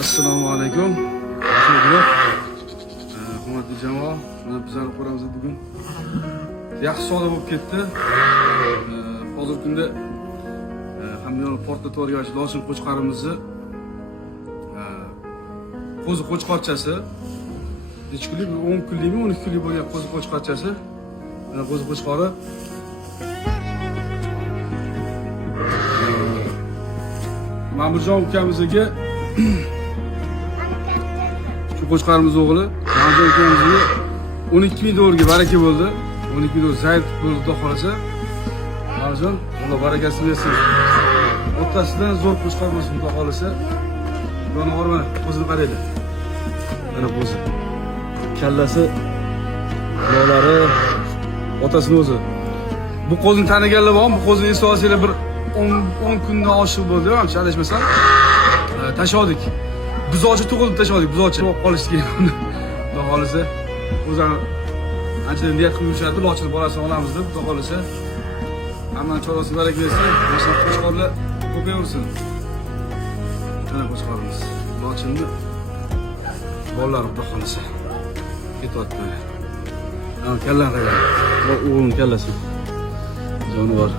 Assalomu alaykum. Hurmatli jamoa, mana bizlar ko'ramiz bugun. Yaxshi soda bo'lib ketdi. Hozirgi kunda hamyon portda to'rgash loshin qo'chqarimizni qo'zi qo'chqorchasi necha kunlik, 10 kunlikmi, 12 kunlik bo'lgan qo'zi qo'chqorchasi. Mana qo'zi qo'chqori Ma'murjon ukamizga shu qo'chqarimiz o'g'li Ma'murjon ukamizga 12 ming dollarga baraka bo'ldi. 12 ming dollar zayd bo'ldi, xudo xolasa. Ma'murjon, Alloh barakasini bersin. Otasidan zo'r qo'chqor bo'lsin, xudo xolasa. Buni o'rma, qo'zini qaraydi. Mana qo'zi. Kallasi, quloqlari, otasini o'zi. Bu qo'zini taniganlar bormi? Bu qo'zini esga olsanglar bir 10 kundan oshiq bo'ldi, hamcha adashmasam. Tashladik. Buzochi tug'ilib tashladik, buzochi. Qolish kerak. Xudo xolasa, o'zini ancha niyat qilib yurishadi, lochini bolasini olamiz deb, xudo xolasa. Hamma chorasi baraka bersin, boshqa qo'chqorlar ko'payaversin. Mana qo'chqorimiz. Lochinni bolalari xudo xolasa ketyapti. Ana kallan qarang. Bu o'g'lim kallasi. Jonivor.